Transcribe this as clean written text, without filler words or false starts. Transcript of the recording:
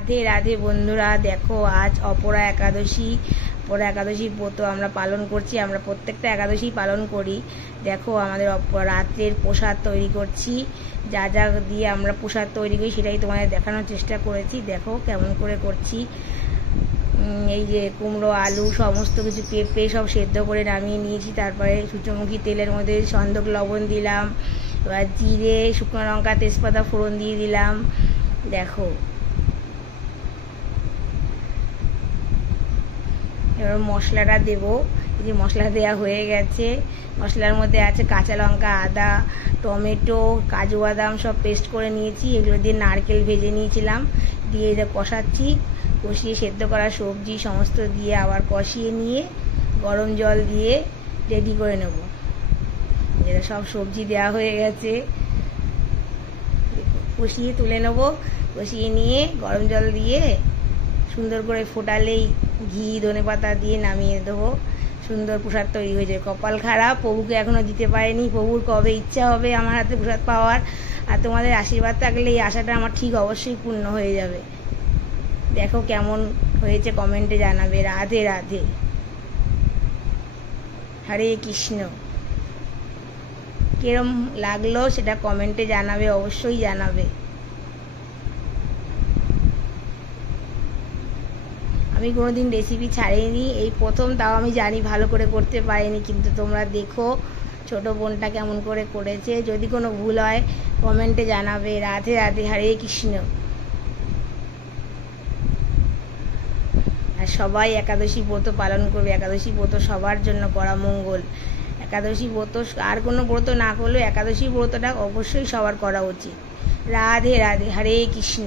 রাধে রাধে বন্ধুরা, দেখো আজ অপরা একাদশী। অপরা একাদশীর ব্রত আমরা পালন করছি। আমরা প্রত্যেকটা একাদশী পালন করি। দেখো আমাদের রাত্রের প্রসাদ তৈরি করছি। যা যা দিয়ে আমরা প্রসাদ তৈরি করি সেটাই তোমাদের দেখানোর চেষ্টা করেছি। দেখো কেমন করে করছি। এই যে কুমড়ো, আলু, সমস্ত কিছু, পেঁপে সব সেদ্ধ করে নামিয়ে নিয়েছি। তারপরে সূর্যমুখী তেলের মধ্যে সন্দক লবণ দিলাম, এবার জিরে, শুকনো লঙ্কা, তেজপাতা ফোড়ন দিয়ে দিলাম। দেখো এবার মশলাটা দেবো। এই যে মশলা দেওয়া হয়ে গেছে। মশলার মধ্যে আছে কাঁচা লঙ্কা, আদা, টমেটো, কাজু বাদাম সব পেস্ট করে নিয়েছি। এগুলো দিয়ে নারকেল ভেজে নিয়েছিলাম, দিয়ে এটা কষাচ্ছি। কষিয়ে সেদ্ধ করা সবজি সমস্ত দিয়ে আবার কষিয়ে নিয়ে গরম জল দিয়ে রেডি করে নেব। এটা সব সবজি দেওয়া হয়ে গেছে, কষিয়ে তুলে নেব। কষিয়ে নিয়ে গরম জল দিয়ে সুন্দর করে ফোটালেই ঘি ধনেপাতা দিয়ে নামিয়ে দেবো। সুন্দর প্রসাদ তৈরি হয়ে যায়। কপাল খারাপ, প্রভুকে এখনো দিতে পারেনি। প্রভুর কবে ইচ্ছা হবে আমার হাতে প্রসাদ পাওয়ার। আর তোমাদের আশীর্বাদ থাকলে এই আশাটা আমার ঠিক অবশ্যই পূর্ণ হয়ে যাবে। দেখো কেমন হয়েছে কমেন্টে জানাবে। রাধে রাধে, হরে কৃষ্ণ। কিরম লাগলো সেটা কমেন্টে জানাবে, অবশ্যই জানাবে। আমি কোনোদিন রেসিপি ছাড়িনি, এই প্রথম। তাও আমি জানি ভালো করে করতে পারিনি, কিন্তু তোমরা দেখো ছোট বোনটা কেমন করে করেছে। যদি কোনো ভুল হয় কমেন্টে জানাবে। রাধে রাধে, হরে কৃষ্ণ। আর সবাই একাদশী ব্রত পালন করবে। একাদশী ব্রত সবার জন্য করা মঙ্গল। একাদশী ব্রত আর কোনো ব্রত না করলেও একাদশী ব্রতটা অবশ্যই সবার করা উচিত। রাধে রাধে, হরে কৃষ্ণ।